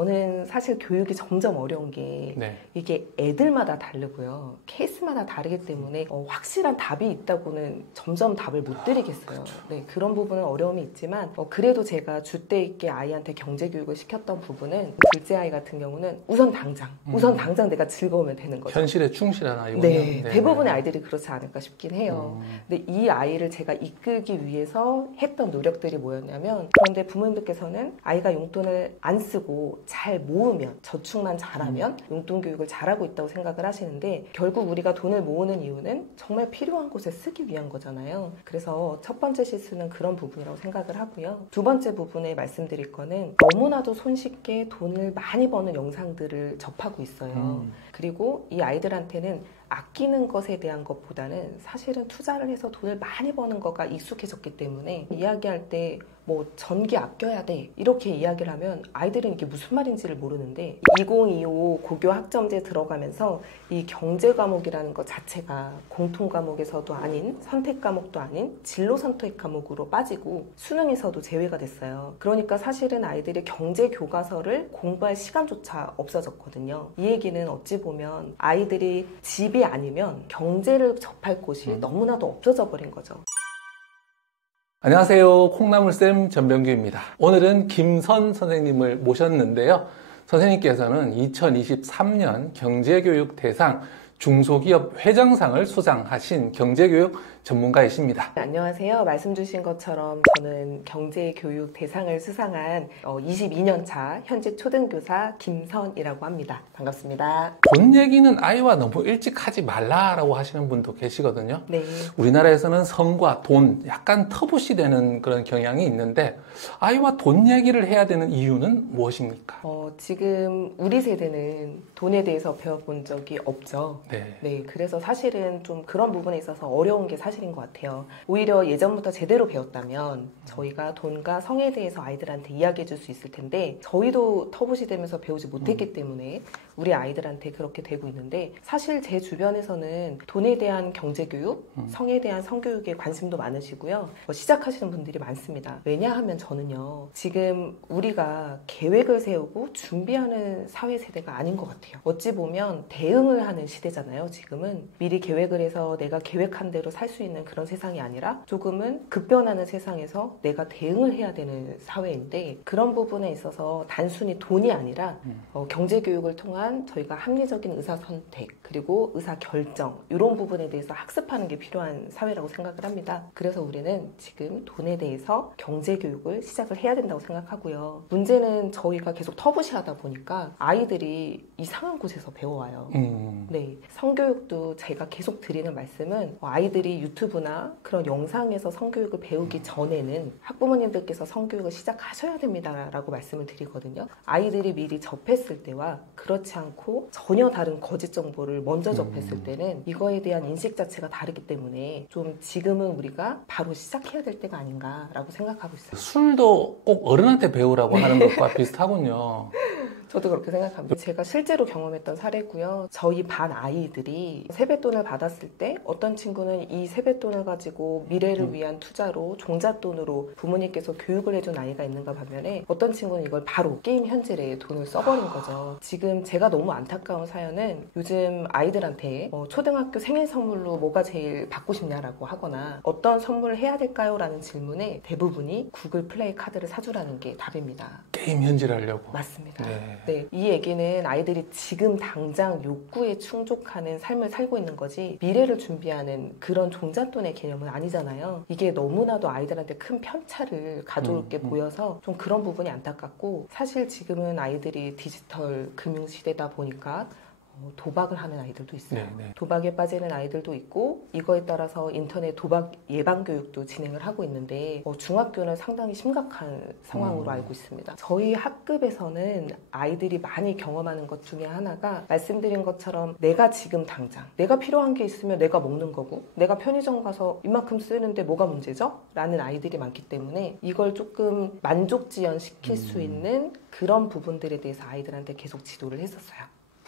저는 사실 교육이 점점 어려운 게 네. 이게 애들마다 다르고요. 케이스마다 다르기 때문에 확실한 답이 있다고는 점점 답을 못 드리겠어요. 네, 그런 부분은 어려움이 있지만 그래도 제가 줏대 있게 아이한테 경제교육을 시켰던 부분은 둘째 아이 같은 경우는 우선 당장 내가 즐거우면 되는 거죠. 현실에 충실한 아이군요. 네, 대부분의 아이들이 그렇지 않을까 싶긴 해요. 근데 이 아이를 제가 이끌기 위해서 했던 노력들이 뭐였냐면, 그런데 부모님들께서는 아이가 용돈을 안 쓰고 잘 모으면, 저축만 잘하면 용돈 교육을 잘하고 있다고 생각을 하시는데, 결국 우리가 돈을 모으는 이유는 정말 필요한 곳에 쓰기 위한 거잖아요. 그래서 첫 번째 실수는 그런 부분이라고 생각을 하고요. 두 번째 부분에 말씀드릴 거는, 너무나도 손쉽게 돈을 많이 버는 영상들을 접하고 있어요. 그리고 이 아이들한테는 아끼는 것에 대한 것보다는 사실은 투자를 해서 돈을 많이 버는 거가 익숙해졌기 때문에, 이야기할 때 뭐 전기 아껴야 돼 이렇게 이야기를 하면 아이들은 이게 무슨 말인지를 모르는데, 2025 고교 학점제 들어가면서 이 경제 과목이라는 것 자체가 공통 과목에서도 아닌, 선택 과목도 아닌 진로 선택 과목으로 빠지고 수능에서도 제외가 됐어요. 그러니까 사실은 아이들이 경제 교과서를 공부할 시간조차 없어졌거든요. 이 얘기는 어찌 보면 아이들이 집이 아니면 경제를 접할 곳이 너무나도 없어져 버린 거죠. 안녕하세요. 콩나물쌤 전병규입니다. 오늘은 김선 선생님을 모셨는데요. 선생님께서는 2023년 경제교육 대상 중소기업 회장상을 수상하신 경제교육 전문가이십니다. 안녕하세요. 말씀 주신 것처럼 저는 경제교육 대상을 수상한 22년 차 현직 초등교사 김선이라고 합니다. 반갑습니다. 돈 얘기는 아이와 너무 일찍 하지 말라라고 하시는 분도 계시거든요. 네. 우리나라에서는 성과 돈 약간 터부시 되는 그런 경향이 있는데, 아이와 돈 얘기를 해야 되는 이유는 무엇입니까? 지금 우리 세대는 돈에 대해서 배워본 적이 없죠. 네, 그래서 사실은 좀 그런 부분에 있어서 어려운 게 사실인 것 같아요. 오히려 예전부터 제대로 배웠다면 저희가 돈과 성에 대해서 아이들한테 이야기해 줄 수 있을 텐데, 저희도 터부시 되면서 배우지 못했기 때문에 우리 아이들한테 그렇게 되고 있는데, 사실 제 주변에서는 돈에 대한 경제교육, 성에 대한 성교육에 관심도 많으시고요. 시작하시는 분들이 많습니다. 왜냐하면 저는요, 지금 우리가 계획을 세우고 준비하는 사회 세대가 아닌 것 같아요. 어찌 보면 대응을 하는 시대잖아요. 지금은 미리 계획을 해서 내가 계획한 대로 살 수 있는 그런 세상이 아니라 조금은 급변하는 세상에서 내가 대응을 해야 되는 사회인데, 그런 부분에 있어서 단순히 돈이 아니라 경제교육을 통한 저희가 합리적인 의사선택, 그리고 의사결정, 이런 부분에 대해서 학습하는 게 필요한 사회라고 생각을 합니다. 그래서 우리는 지금 돈에 대해서 경제교육을 시작을 해야 된다고 생각하고요. 문제는 저희가 계속 터부시하다 보니까 아이들이 이상한 곳에서 배워와요. 네, 성교육도 제가 계속 드리는 말씀은, 아이들이 유튜브나 그런 영상에서 성교육을 배우기 전에는 학부모님들께서 성교육을 시작하셔야 됩니다라고 말씀을 드리거든요. 아이들이 미리 접했을 때와 그렇지 않고 전혀 다른 거짓 정보를 먼저 접했을 때는 이거에 대한 인식 자체가 다르기 때문에 좀 지금은 우리가 바로 시작해야 될 때가 아닌가라고 생각하고 있어요. 술도 꼭 어른한테 배우라고 하는 것과 비슷하군요. 저도 그렇게 생각합니다. 제가 실제로 경험했던 사례고요. 저희 반 아이들이 세뱃돈을 받았을 때 어떤 친구는 이 세뱃돈을 가지고 미래를 위한 투자로 종잣돈으로 부모님께서 교육을 해준 아이가 있는가 반면에, 어떤 친구는 이걸 바로 게임 현질에 돈을 써버린 거죠. 지금 제가 너무 안타까운 사연은, 요즘 아이들한테 초등학교 생일 선물로 뭐가 제일 받고 싶냐라고 하거나 어떤 선물을 해야 될까요? 라는 질문에 대부분이 구글 플레이 카드를 사주라는 게 답입니다. 게임 현질하려고. 맞습니다. 네. 네, 이 얘기는 아이들이 지금 당장 욕구에 충족하는 삶을 살고 있는 거지, 미래를 준비하는 그런 종잣돈의 개념은 아니잖아요. 이게 너무나도 아이들한테 큰 편차를 가져올 게 보여서 좀 그런 부분이 안타깝고, 사실 지금은 아이들이 디지털 금융 시대다 보니까 도박을 하는 아이들도 있어요. 네. 도박에 빠지는 아이들도 있고, 이거에 따라서 인터넷 도박 예방 교육도 진행을 하고 있는데, 중학교는 상당히 심각한 상황으로 알고 있습니다. 저희 학급에서는 아이들이 많이 경험하는 것 중에 하나가, 말씀드린 것처럼 내가 지금 당장 내가 필요한 게 있으면 내가 먹는 거고, 내가 편의점 가서 이만큼 쓰는데 뭐가 문제죠? 라는 아이들이 많기 때문에 이걸 조금 만족지연 시킬 수 있는 그런 부분들에 대해서 아이들한테 계속 지도를 했었어요.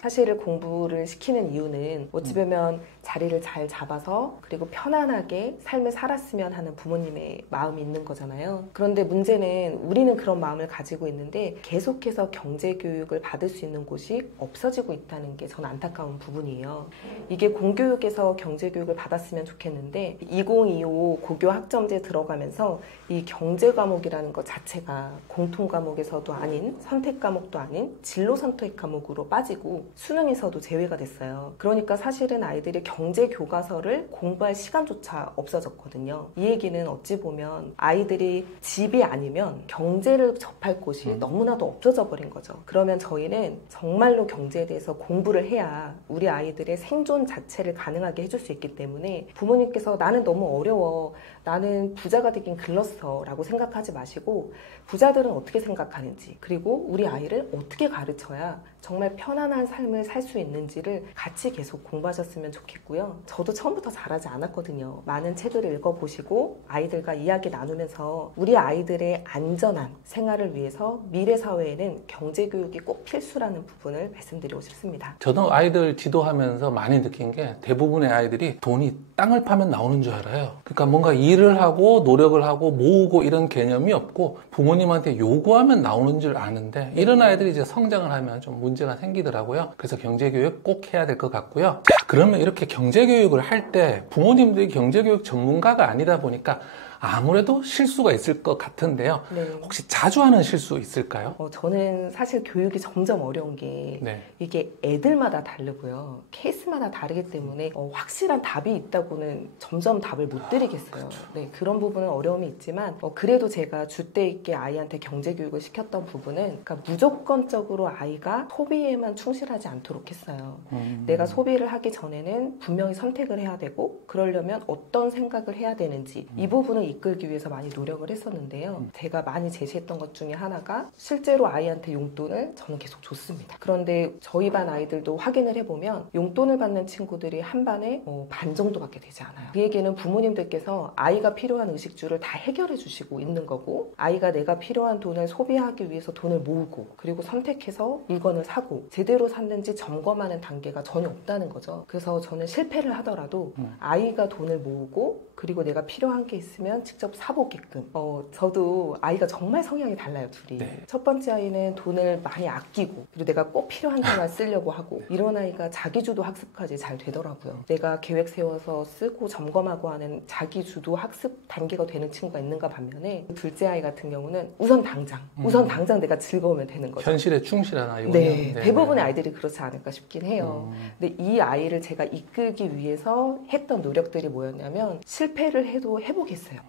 사실 공부를 시키는 이유는 어찌 보면 자리를 잘 잡아서 그리고 편안하게 삶을 살았으면 하는 부모님의 마음이 있는 거잖아요. 그런데 문제는 우리는 그런 마음을 가지고 있는데 계속해서 경제교육을 받을 수 있는 곳이 없어지고 있다는 게 저는 안타까운 부분이에요. 이게 공교육에서 경제교육을 받았으면 좋겠는데 2025 고교 학점제 들어가면서 이 경제 과목이라는 것 자체가 공통 과목에서도 아닌 선택 과목도 아닌 진로 선택 과목으로 빠지고 수능에서도 제외가 됐어요. 그러니까 사실은 아이들이 경제 교과서를 공부할 시간조차 없어졌거든요. 이 얘기는 어찌 보면 아이들이 집이 아니면 경제를 접할 곳이 너무나도 없어져 버린 거죠. 그러면 저희는 정말로 경제에 대해서 공부를 해야 우리 아이들의 생존 자체를 가능하게 해줄 수 있기 때문에 부모님께서 나는 너무 어려워, 나는 부자가 되긴 글렀어 라고 생각하지 마시고 부자들은 어떻게 생각하는지 그리고 우리 아이를 어떻게 가르쳐야 정말 편안한 삶을 살 수 있는지를 같이 계속 공부하셨으면 좋겠고요. 저도 처음부터 잘하지 않았거든요. 많은 책을 읽어보시고 아이들과 이야기 나누면서 우리 아이들의 안전한 생활을 위해서 미래 사회에는 경제교육이 꼭 필수라는 부분을 말씀드리고 싶습니다. 저도 아이들 지도하면서 많이 느낀 게 대부분의 아이들이 돈이 땅을 파면 나오는 줄 알아요. 그러니까 뭔가 일을 하고 노력을 하고 모으고 이런 개념이 없고 부모님한테 요구하면 나오는 줄 아는데 이런 아이들이 이제 성장을 하면 좀 문제가 생기더라고요. 그래서 경제교육 꼭 해야 될 것 같고요. 자, 그러면 이렇게 경제교육을 할 때 부모님들이 경제교육 전문가가 아니다 보니까 아무래도 실수가 있을 것 같은데요. 네. 혹시 자주 하는 실수 있을까요? 저는 사실 교육이 점점 어려운 게 이게 애들마다 다르고요. 케이스마다 다르기 때문에 확실한 답이 있다고는 점점 답을 못 드리겠어요. 네, 그런 부분은 어려움이 있지만 그래도 제가 줏대 있게 아이한테 경제교육을 시켰던 부분은 그러니까 무조건적으로 아이가 소비에만 충실하지 않도록 했어요. 내가 소비를 하기 전에는 분명히 선택을 해야 되고 그러려면 어떤 생각을 해야 되는지 이 부분을 이끌기 위해서 많이 노력을 했었는데요. 제가 많이 제시했던 것 중에 하나가 실제로 아이한테 용돈을 저는 계속 줬습니다. 그런데 저희 반 아이들도 확인을 해보면 용돈을 받는 친구들이 한 반에 반 정도밖에 되지 않아요. 그 얘기는 부모님들께서 아이가 필요한 의식주를 다 해결해 주시고 있는 거고 아이가 내가 필요한 돈을 소비하기 위해서 돈을 모으고 그리고 선택해서 물건을 사고 제대로 샀는지 점검하는 단계가 전혀 없다는 거죠. 그래서 저는 실패를 하더라도 아이가 돈을 모으고 그리고 내가 필요한 게 있으면 직접 사보게끔. 저도 아이가 정말 성향이 달라요, 둘이. 네. 첫 번째 아이는 돈을 많이 아끼고 그리고 내가 꼭 필요한 데만 쓰려고 하고 이런 아이가 자기주도 학습까지 잘 되더라고요. 내가 계획 세워서 쓰고 점검하고 하는 자기주도 학습 단계가 되는 친구가 있는가 반면에 둘째 아이 같은 경우는 우선 당장 내가 즐거우면 되는 거죠. 현실에 충실한 아이군요. 네, 대부분의 아이들이 그렇지 않을까 싶긴 해요. 근데 이 아이를 제가 이끌기 위해서 했던 노력들이 뭐였냐면 실패를 해도 해보겠어요.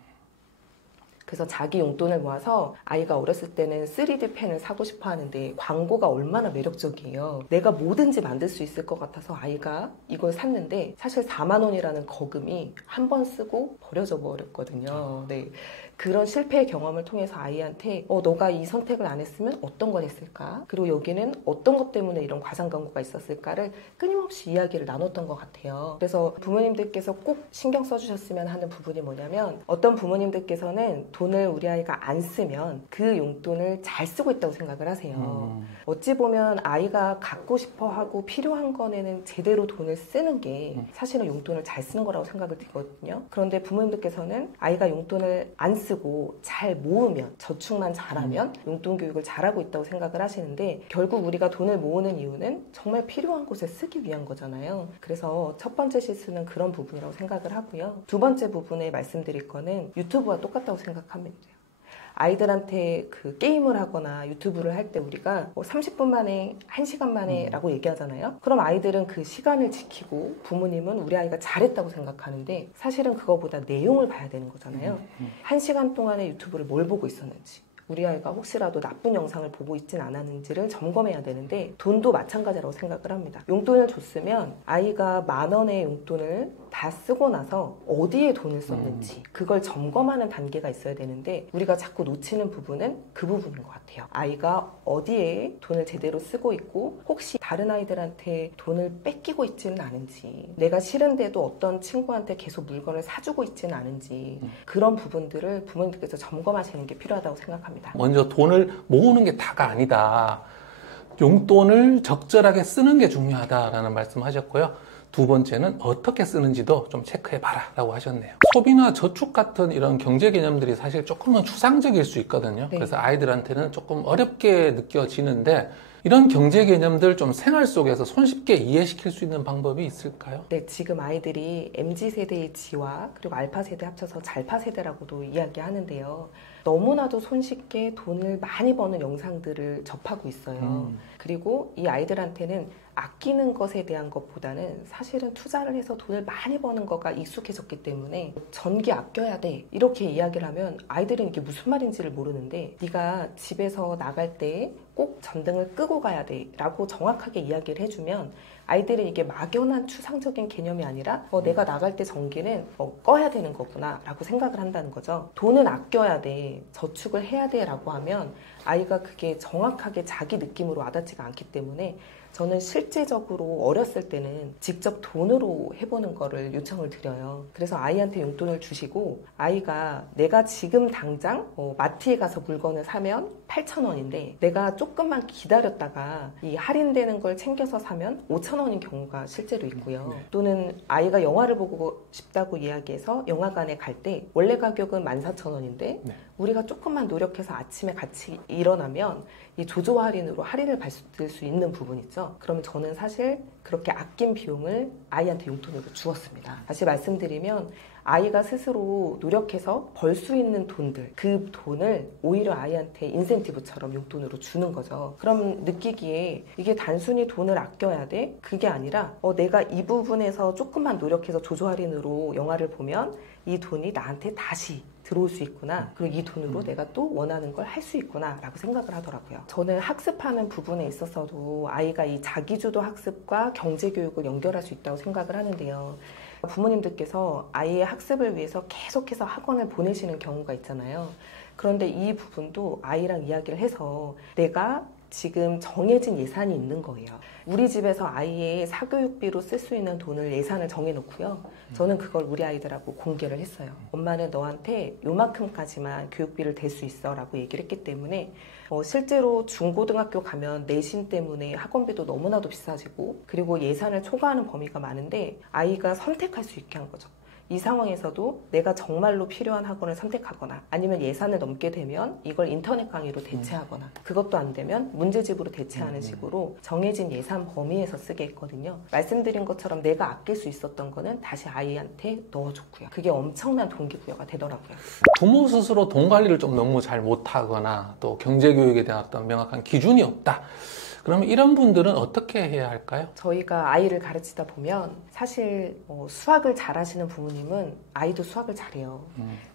그래서 자기 용돈을 모아서 아이가 어렸을 때는 3D 펜을 사고 싶어 하는데 광고가 얼마나 매력적이에요. 내가 뭐든지 만들 수 있을 것 같아서 아이가 이걸 샀는데 사실 4만 원이라는 거금이 한 번 쓰고 버려져 버렸거든요. 네. 그런 실패의 경험을 통해서 아이한테 너가 이 선택을 안 했으면 어떤 걸 했을까? 그리고 여기는 어떤 것 때문에 이런 과장 광고가 있었을까를 끊임없이 이야기를 나눴던 것 같아요. 그래서 부모님들께서 꼭 신경 써주셨으면 하는 부분이 뭐냐면 어떤 부모님들께서는 돈을 우리 아이가 안 쓰면 그 용돈을 잘 쓰고 있다고 생각을 하세요. 어찌 보면 아이가 갖고 싶어 하고 필요한 거에는 제대로 돈을 쓰는 게 사실은 용돈을 잘 쓰는 거라고 생각을 들거든요. 그런데 부모님들께서는 아이가 용돈을 안 쓰고 잘 모으면 저축만 잘하면 용돈 교육을 잘하고 있다고 생각을 하시는데 결국 우리가 돈을 모으는 이유는 정말 필요한 곳에 쓰기 위한 거잖아요. 그래서 첫 번째 실수는 그런 부분이라고 생각을 하고요. 두 번째 부분에 말씀드릴 거는 유튜브와 똑같다고 생각하면 돼요. 아이들한테 그 게임을 하거나 유튜브를 할 때 우리가 30분 만에 1시간 만에 라고 얘기하잖아요. 그럼 아이들은 그 시간을 지키고 부모님은 우리 아이가 잘했다고 생각하는데 사실은 그거보다 내용을 봐야 되는 거잖아요. 1시간 동안에 유튜브를 뭘 보고 있었는지 우리 아이가 혹시라도 나쁜 영상을 보고 있진 않았는지를 점검해야 되는데 돈도 마찬가지라고 생각을 합니다. 용돈을 줬으면 아이가 10,000원의 용돈을 다 쓰고 나서 어디에 돈을 썼는지 그걸 점검하는 단계가 있어야 되는데 우리가 자꾸 놓치는 부분은 그 부분인 것 같아요. 아이가 어디에 돈을 제대로 쓰고 있고 혹시 다른 아이들한테 돈을 뺏기고 있지는 않은지 내가 싫은데도 어떤 친구한테 계속 물건을 사주고 있지는 않은지 그런 부분들을 부모님들께서 점검하시는 게 필요하다고 생각합니다. 먼저 돈을 모으는 게 다가 아니다. 용돈을 적절하게 쓰는 게 중요하다라는 말씀하셨고요. 두 번째는 어떻게 쓰는지도 좀 체크해봐라 라고 하셨네요. 소비나 저축 같은 이런 경제 개념들이 사실 조금은 추상적일 수 있거든요. 네. 그래서 아이들한테는 조금 어렵게 느껴지는데 이런 경제 개념들 좀 생활 속에서 손쉽게 이해시킬 수 있는 방법이 있을까요? 네, 지금 아이들이 MZ세대의 G와 그리고 알파세대 합쳐서 잘파세대라고도 이야기하는데요. 너무나도 손쉽게 돈을 많이 버는 영상들을 접하고 있어요. 그리고 이 아이들한테는 아끼는 것에 대한 것보다는 사실은 투자를 해서 돈을 많이 버는 거가 익숙해졌기 때문에 전기 아껴야 돼 이렇게 이야기를 하면 아이들은 이게 무슨 말인지를 모르는데 네가 집에서 나갈 때 꼭 전등을 끄고 가야 돼 라고 정확하게 이야기를 해주면 아이들은 이게 막연한 추상적인 개념이 아니라 내가 나갈 때 전기는 꺼야 되는 거구나 라고 생각을 한다는 거죠. 돈은 아껴야 돼, 저축을 해야 돼 라고 하면 아이가 그게 정확하게 자기 느낌으로 와닿지가 않기 때문에 저는 실제적으로 어렸을 때는 직접 돈으로 해보는 거를 요청을 드려요. 그래서 아이한테 용돈을 주시고 아이가 내가 지금 당장 마트에 가서 물건을 사면 8,000원인데 내가 조금만 기다렸다가 이 할인되는 걸 챙겨서 사면 5,000원인 경우가 실제로 있고요. 또는 아이가 영화를 보고 싶다고 이야기해서 영화관에 갈 때 원래 가격은 14,000원인데 우리가 조금만 노력해서 아침에 같이 일어나면 이 조조 할인으로 할인을 받을 수 있는 부분 있죠. 그러면 저는 사실 그렇게 아낀 비용을 아이한테 용돈으로 주었습니다. 다시 말씀드리면 아이가 스스로 노력해서 벌 수 있는 돈들, 그 돈을 오히려 아이한테 인센티브처럼 용돈으로 주는 거죠. 그럼 느끼기에 이게 단순히 돈을 아껴야 돼? 그게 아니라 내가 이 부분에서 조금만 노력해서 조조 할인으로 영화를 보면 이 돈이 나한테 다시 들어올 수 있구나. 그리고 이 돈으로 내가 또 원하는 걸 할 수 있구나 라고 생각을 하더라고요. 저는 학습하는 부분에 있어서도 아이가 이 자기주도 학습과 경제교육을 연결할 수 있다고 생각을 하는데요. 부모님들께서 아이의 학습을 위해서 계속해서 학원을 보내시는 경우가 있잖아요. 그런데 이 부분도 아이랑 이야기를 해서 내가 지금 정해진 예산이 있는 거예요. 우리 집에서 아이의 사교육비로 쓸 수 있는 돈을 예산을 정해놓고요. 저는 그걸 우리 아이들하고 공개를 했어요. 엄마는 너한테 요만큼까지만 교육비를 댈 수 있어 라고 얘기를 했기 때문에 실제로 중고등학교 가면 내신 때문에 학원비도 너무나도 비싸지고 그리고 예산을 초과하는 범위가 많은데 아이가 선택할 수 있게 한 거죠. 이 상황에서도 내가 정말로 필요한 학원을 선택하거나 아니면 예산을 넘게 되면 이걸 인터넷 강의로 대체하거나 그것도 안 되면 문제집으로 대체하는 식으로 정해진 예산 범위에서 쓰게 했거든요. 말씀드린 것처럼 내가 아낄 수 있었던 거는 다시 아이한테 넣어줬고요. 그게 엄청난 동기부여가 되더라고요. 부모 스스로 돈 관리를 좀 너무 잘 못하거나 또 경제교육에 대한 어떤 명확한 기준이 없다. 그러면 이런 분들은 어떻게 해야 할까요? 저희가 아이를 가르치다 보면 사실 수학을 잘하시는 부모님은 아이도 수학을 잘해요.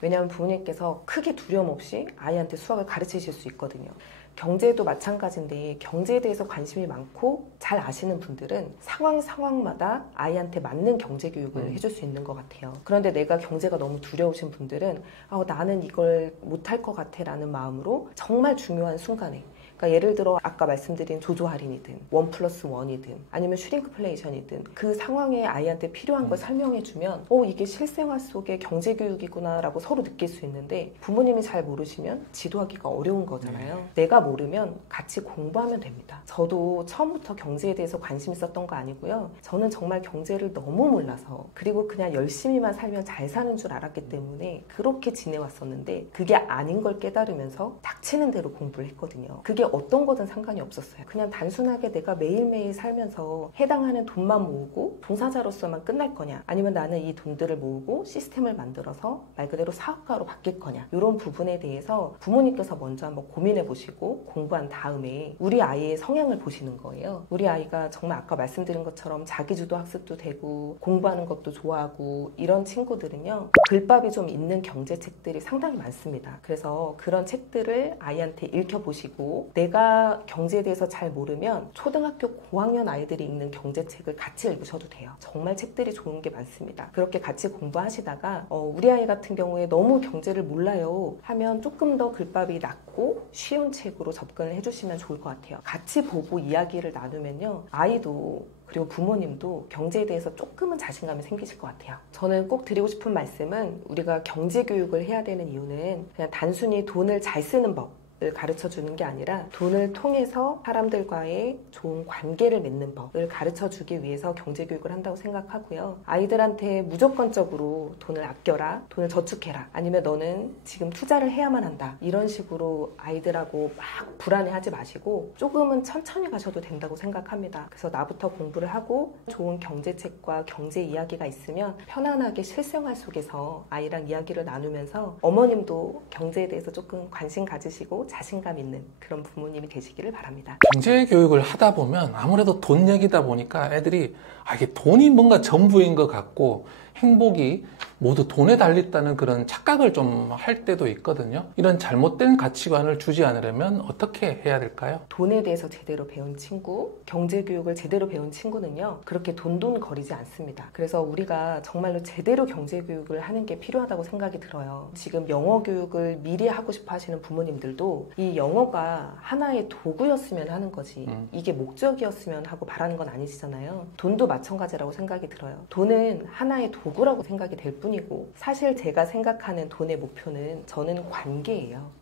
왜냐하면 부모님께서 크게 두려움 없이 아이한테 수학을 가르치실 수 있거든요. 경제도 마찬가지인데 경제에 대해서 관심이 많고 잘 아시는 분들은 상황마다 아이한테 맞는 경제 교육을 해줄 수 있는 것 같아요. 그런데 내가 경제가 너무 두려우신 분들은 나는 이걸 못할 것 같아 라는 마음으로 정말 중요한 순간에 그러니까 예를 들어 아까 말씀드린 조조 할인이든 1+1이든 아니면 슈링크플레이션이든 그 상황에 아이한테 필요한 걸 설명해주면 이게 실생활 속의 경제교육이구나 라고 서로 느낄 수 있는데 부모님이 잘 모르시면 지도하기가 어려운 거잖아요. 내가 모르면 같이 공부하면 됩니다. 저도 처음부터 경제에 대해서 관심 있었던 거 아니고요. 저는 정말 경제를 너무 몰라서 그리고 그냥 열심히만 살면 잘 사는 줄 알았기 때문에 그렇게 지내왔었는데 그게 아닌 걸 깨달으면서 닥치는 대로 공부를 했거든요. 그게 어떤 거든 상관이 없었어요. 그냥 단순하게 내가 매일매일 살면서 해당하는 돈만 모으고 종사자로서만 끝날 거냐 아니면 나는 이 돈들을 모으고 시스템을 만들어서 말 그대로 사업가로 바뀔 거냐 이런 부분에 대해서 부모님께서 먼저 한번 고민해 보시고 공부한 다음에 우리 아이의 성향을 보시는 거예요. 우리 아이가 정말 아까 말씀드린 것처럼 자기주도 학습도 되고 공부하는 것도 좋아하고 이런 친구들은요 글밥이 좀 있는 경제책들이 상당히 많습니다. 그래서 그런 책들을 아이한테 읽혀보시고 내가 경제에 대해서 잘 모르면 초등학교 고학년 아이들이 읽는 경제책을 같이 읽으셔도 돼요. 정말 책들이 좋은 게 많습니다. 그렇게 같이 공부하시다가 우리 아이 같은 경우에 너무 경제를 몰라요 하면 조금 더 글밥이 낮고 쉬운 책으로 접근을 해주시면 좋을 것 같아요. 같이 보고 이야기를 나누면요 아이도 그리고 부모님도 경제에 대해서 조금은 자신감이 생기실 것 같아요. 저는 꼭 드리고 싶은 말씀은 우리가 경제교육을 해야 되는 이유는 그냥 단순히 돈을 잘 쓰는 법 법을 가르쳐 주는 게 아니라 돈을 통해서 사람들과의 좋은 관계를 맺는 법을 가르쳐 주기 위해서 경제교육을 한다고 생각하고요. 아이들한테 무조건적으로 돈을 아껴라, 돈을 저축해라, 아니면 너는 지금 투자를 해야만 한다, 이런 식으로 아이들하고 막 불안해하지 마시고 조금은 천천히 가셔도 된다고 생각합니다. 그래서 나부터 공부를 하고 좋은 경제책과 경제 이야기가 있으면 편안하게 실생활 속에서 아이랑 이야기를 나누면서 어머님도 경제에 대해서 조금 관심 가지시고 자신감 있는 그런 부모님이 되시기를 바랍니다. 경제 교육을 하다 보면 아무래도 돈 얘기다 보니까 애들이 이게 돈이 뭔가 전부인 것 같고 행복이 모두 돈에 달렸다는 그런 착각을 좀 할 때도 있거든요. 이런 잘못된 가치관을 주지 않으려면 어떻게 해야 될까요? 돈에 대해서 제대로 배운 친구, 경제 교육을 제대로 배운 친구는요, 그렇게 돈 거리지 않습니다. 그래서 우리가 정말로 제대로 경제 교육을 하는 게 필요하다고 생각이 들어요. 지금 영어 교육을 미리 하고 싶어 하시는 부모님들도 이 영어가 하나의 도구였으면 하는 거지 이게 목적이었으면 하고 바라는 건 아니시잖아요. 돈도 마찬가지라고 생각이 들어요. 돈은 하나의 도구라고 생각이 될 뿐이고, 사실 제가 생각하는 돈의 목표는 저는 관계예요.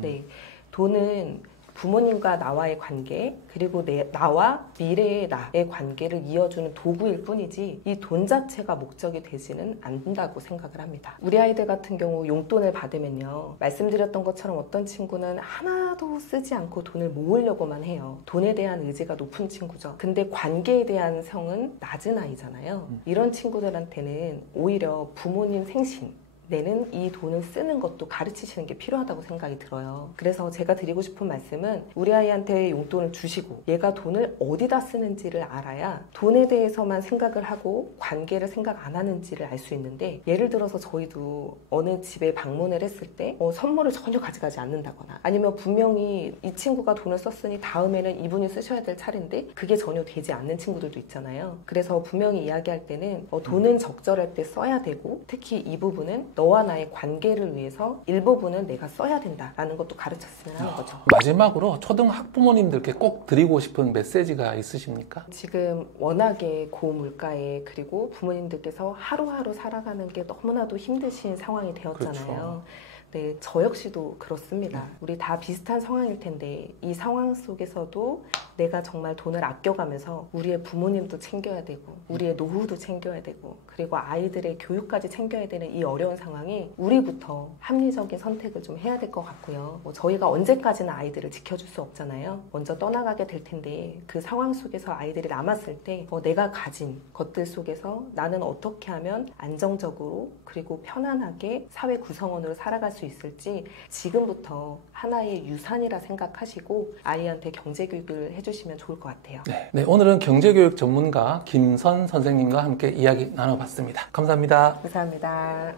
네, 돈은 부모님과 나와의 관계, 그리고 나와 미래의 나의 관계를 이어주는 도구일 뿐이지 이 돈 자체가 목적이 되지는 않는다고 생각을 합니다. 우리 아이들 같은 경우 용돈을 받으면요, 말씀드렸던 것처럼 어떤 친구는 하나도 쓰지 않고 돈을 모으려고만 해요. 돈에 대한 의지가 높은 친구죠. 근데 관계에 대한 성은 낮은 아이잖아요. 이런 친구들한테는 오히려 부모님 생신, 내는 이 돈을 쓰는 것도 가르치시는 게 필요하다고 생각이 들어요. 그래서 제가 드리고 싶은 말씀은 우리 아이한테 용돈을 주시고 얘가 돈을 어디다 쓰는지를 알아야 돈에 대해서만 생각을 하고 관계를 생각 안 하는지를 알 수 있는데, 예를 들어서 저희도 어느 집에 방문을 했을 때 선물을 전혀 가져가지 않는다거나, 아니면 분명히 이 친구가 돈을 썼으니 다음에는 이분이 쓰셔야 될 차례인데 그게 전혀 되지 않는 친구들도 있잖아요. 그래서 분명히 이야기할 때는 돈은 적절할 때 써야 되고, 특히 이 부분은 너와 나의 관계를 위해서 일부분은 내가 써야 된다라는 것도 가르쳤으면 하는 거죠. 마지막으로 초등학부모님들께 꼭 드리고 싶은 메시지가 있으십니까? 지금 워낙에 고물가에, 그리고 부모님들께서 하루하루 살아가는 게 너무나도 힘드신 상황이 되었잖아요. 그렇죠. 네, 저 역시도 그렇습니다. 우리 다 비슷한 상황일 텐데 이 상황 속에서도 내가 정말 돈을 아껴가면서 우리의 부모님도 챙겨야 되고 우리의 노후도 챙겨야 되고 그리고 아이들의 교육까지 챙겨야 되는 이 어려운 상황이 우리부터 합리적인 선택을 좀 해야 될 것 같고요. 저희가 언제까지나 아이들을 지켜줄 수 없잖아요. 먼저 떠나가게 될 텐데 그 상황 속에서 아이들이 남았을 때 내가 가진 것들 속에서 나는 어떻게 하면 안정적으로 그리고 편안하게 사회 구성원으로 살아갈 수 있을지 지금부터 하나의 유산이라 생각하시고 아이한테 경제교육을 해주시면 좋을 것 같아요. 네, 오늘은 경제교육 전문가 김선 선생님과 함께 이야기 나눠봤습니다. 감사합니다. 감사합니다.